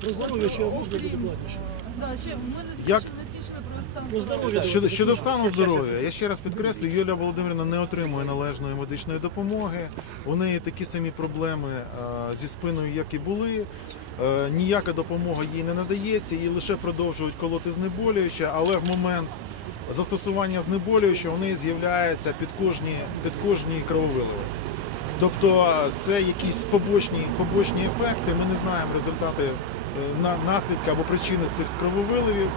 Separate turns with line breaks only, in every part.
Про здоров'я ще можна буде докладніше.
Да, ще ми не
Як-
скінчили, не скінчили про стан.
Про здоров'я.
Щодо, щодо стану здоров'я, я ще раз підкреслю, Юлія Володимирівна не отримує належної медичної допомоги. У неї такі самі проблеми е, зі спиною, як і були. Е, Ніяка допомога їй не надається, їй лише продовжують колоти знеболююче, але в момент застосування знеболюючого у неї з'являється під кожні, під кожні крововиливи. Тобто це якісь побочні, побочні ефекти. Ми не знаємо результати е, на наслідки або причини цих крововиливів.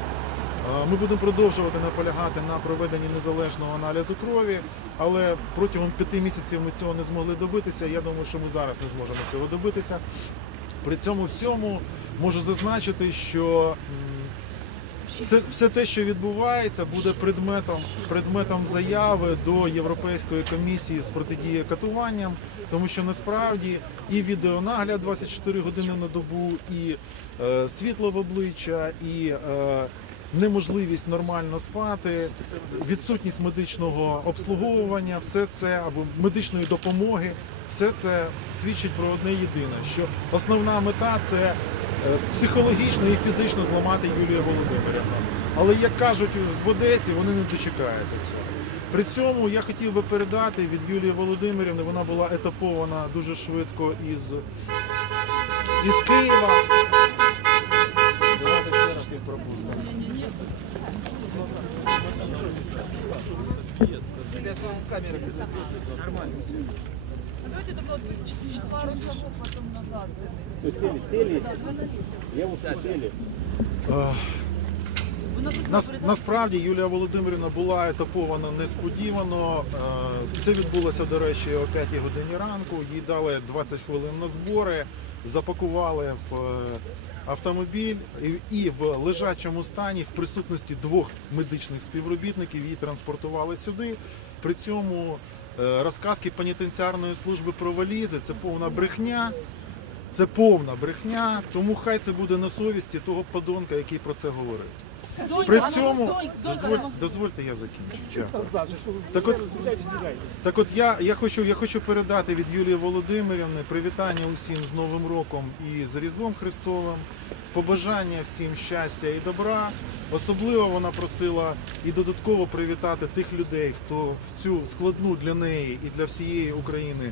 Ми будемо продовжувати наполягати на проведенні незалежного аналізу крові, але протягом п'яти місяців ми цього не змогли добитися. Я думаю, що ми зараз не зможемо цього добитися. При цьому всьому можу зазначити, що все, все те, що відбувається, буде предметом, предметом заяви до Європейської комісії з протидії катуванням, тому що насправді і відеонагляд 24 години на добу, і е, світло в обличчя, і е, неможливість нормально спати, відсутність медичного обслуговування, все це або медичної допомоги, все це свідчить про одне єдине, що основна мета це психологічно і фізично зламати Юлію Володимирівну. Але як кажуть в Одесі, вони не дочекаються цього. При цьому я хотів би передати від Юлії Володимирівни, вона була етапована дуже швидко із, із Києва. Давайте ще пропустимо.
Давайте только вот пару шагов потом.
Насправді Юлія Володимирівна була етапована несподівано. Е, Це відбулося, до речі, о 5 годині ранку. Їй дали 20 хвилин на збори, запакували в е, автомобіль і- і в лежачому стані, в присутності двох медичних співробітників, її транспортували сюди. При цьому е, розказки пенітенціарної служби про валізи це повна брехня. Це повна брехня, тому хай це буде на совісті того подонка, який про це говорив. При цьому
донька, донька,
дозволь, дозвольте, я закінчу. Так от- Так от я, я хочу я хочу передати від Юлії Володимирівни привітання усім з Новим роком і з Різдвом Христовим, побажання всім щастя і добра. Особливо вона просила і додатково привітати тих людей, хто в цю складну для неї і для всієї України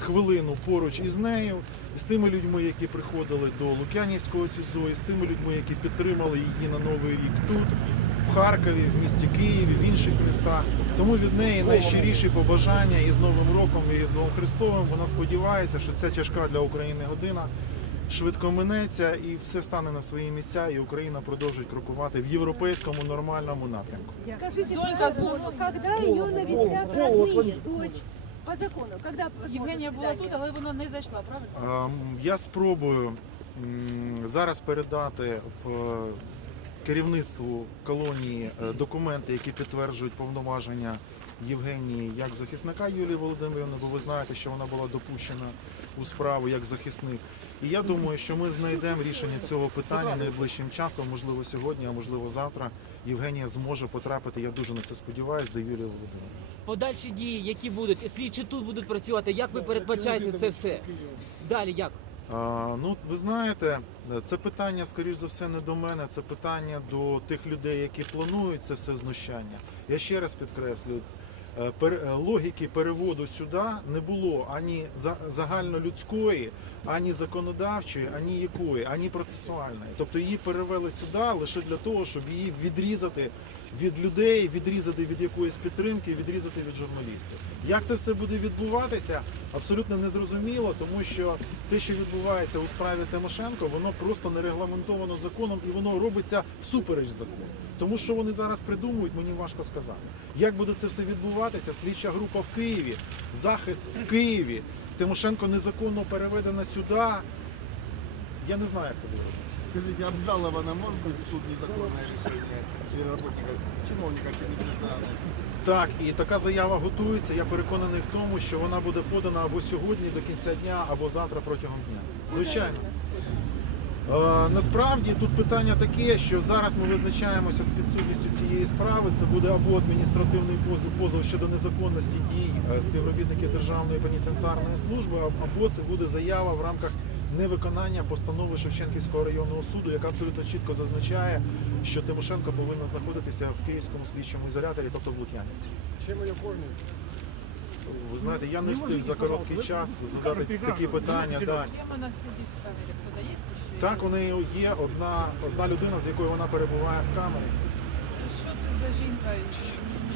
хвилину поруч із нею, з тими людьми, які приходили до Лук'янівського СІЗО, і з тими людьми, які підтримали її на Новий рік тут, в Харкові, в місті Києві, в інших містах. Тому від неї найщиріші побажання і з Новим роком, і з Новим Христовим. Вона сподівається, що ця тяжка для України година швидко минеться і все стане на свої місця, і Україна продовжить крокувати в європейському нормальному напрямку.
Донька
пожалуйста, когда ее дочь? По закону, когда
Євгенія була тут, але вона не зайшла, правильно?
Ем, Я спробую м, зараз передати в керівництву колонії е, документи, які підтверджують повноваження Євгенії як захисника Юлії Володимирівни, бо ви знаєте, що вона була допущена у справу як захисник. І я думаю, що ми знайдемо рішення цього питання найближчим часом, можливо, сьогодні, а можливо завтра. Євгенія зможе потрапити. Я дуже на це сподіваюся, до Юлії Володимирівни.
Подальші дії, які будуть, слідчі тут будуть працювати, як ви передбачаєте це все? Далі як?
Ну, ви знаєте, це питання, скоріш за все, не до мене, це питання до тих людей, які планують це все знущання. Я ще раз підкреслюю, е, е, логіки переводу сюди не було ані загальнолюдської, ані законодавчої, ані якої, ані процесуальної. Тобто її перевели сюди лише для того, щоб її відрізати від людей, відрізати від якоїсь підтримки, відрізати від журналістів. Як це все буде відбуватися, абсолютно незрозуміло, тому що те, що відбувається у справі Тимошенко, воно просто не регламентовано законом і воно робиться всупереч закону. Тому що вони зараз придумують, мені важко сказати. Як буде це все відбуватися? Слідча група в Києві, захист в Києві, Тимошенко незаконно переведена сюди. Я не знаю, як це буде.
Скажите, обжаловано может быть в суд незаконное решение или работника, чиновника пенитенциарной
Так, і така заява готується. Я переконаний в тому, що вона буде подана або сьогодні до кінця дня, або завтра протягом дня. Звичайно. Е, насправді тут питання таке, що зараз ми визначаємося з підсудністю цієї справи. Це буде або адміністративний позов, позов щодо незаконності дій е, співробітників Державної пенітенціарної служби, або це буде заява в рамках невиконання постанови Шевченківського районного суду, яка абсолютно чітко зазначає, що Тимошенко повинна знаходитися в Київському слідчому ізоляторі, тобто в Лук'янівці.
Чем ее кормят?
Ви знаєте, я не встиг за короткий час задати такі питання. Так.
Кем она сидит в камере? Кто-то есть еще?
Так, у неї є одна, одна людина, з якою вона перебуває в камері.
Что це за жінка?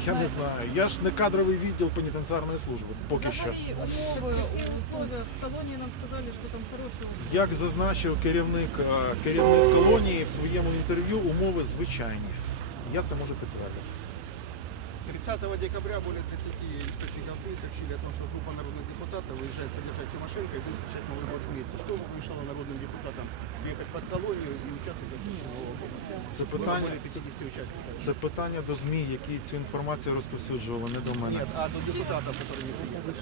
Я не знаю. Я ж не кадровий відділ пенітенціарної служби, поки що.
Взагалі умови, условия в колонії нам сказали, що там хороші умови.
Як зазначив керівник, е, керівник колонії в своєму інтерв'ю, умови звичайні. Я це можу підтвердити.
30 декабря более 30 источников СМИ сообщили о том, что группа народных депутатов выезжает поддержать Тимошенко и будет встречать Новый год вместе. Что помешало народным депутатам приехать под колонию и участвовать в встрече Нового года?
Це
Было
питання,
более 50 участников.
це питання до ЗМІ, які цю інформацію розповсюджували, не до мене.
Нет, а до депутатов, которые не приехали.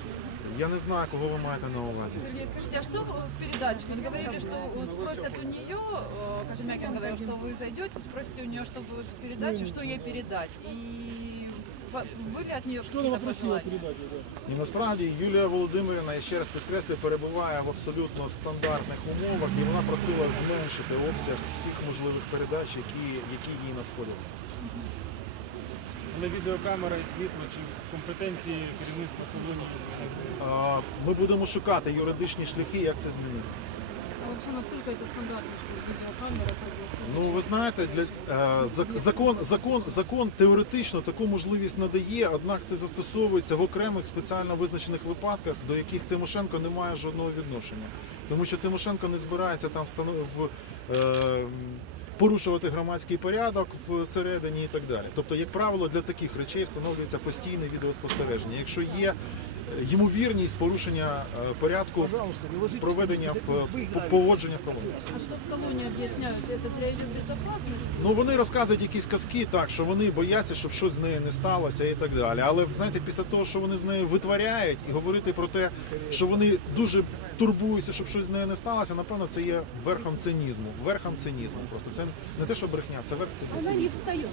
Я не знаю, кого ви маєте на увазі.
Сергей, скажите, а что в передаче? Вы говорили, что спросят у нее, э, Кожемякин говорил, что вы зайдете, спросите у нее, что будет в передаче, что ей передать. И были от нее какие-то
попросила
пожелания?
І насправді Юлія Володимирівна, я ще раз підкреслюю, перебуває в абсолютно стандартних умовах, і вона просила зменшити обсяг всіх можливих передач, які, які їй надходять.
На відеокамера і світло чи компетенції керівництва?
А, Ми будемо шукати юридичні шляхи, як це змінити.
Вообще, насколько это стандартно, что видеокамера проголосует?
Ну ви знаєте, для е, зак- закон, закон, закон теоретично таку можливість надає, однак це застосовується в окремих спеціально визначених випадках, до яких Тимошенко не має жодного відношення, тому що Тимошенко не збирається там в, е, порушувати громадський порядок всередині і так далі. Тобто, як правило, для таких речей встановлюється постійне відеоспостереження. Якщо є ймовірність порушення е, порядку проведення в поводження в колонії.
А что в колонии объясняют? Это для ее безопасности?
Ну вони розказують якісь казки, так що вони бояться, щоб щось з нею не сталося і так далі. Але знаєте, після того, що вони з нею витворяють, і говорити про те, що вони дуже турбуються, щоб щось з нею не сталося, напевно, це є верхом цинізму. Верхом цинізму. Просто це не те, що брехня, це верх цинізму.
Она не встает.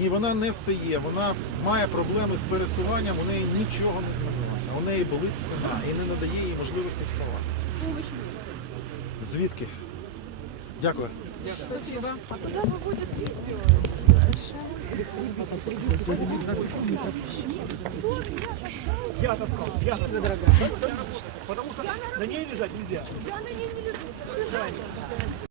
Ні, вона не встає, вона має проблеми з пересуванням, у неї нічого не змінилося. У неї болить спина і не надає їй можливості вставати. Звідки? Дякую.
Спасибо.
А куда выводят видео?
Я таскал, я таскал. Потому что на ней лежать нельзя.
Я на ней не лежу.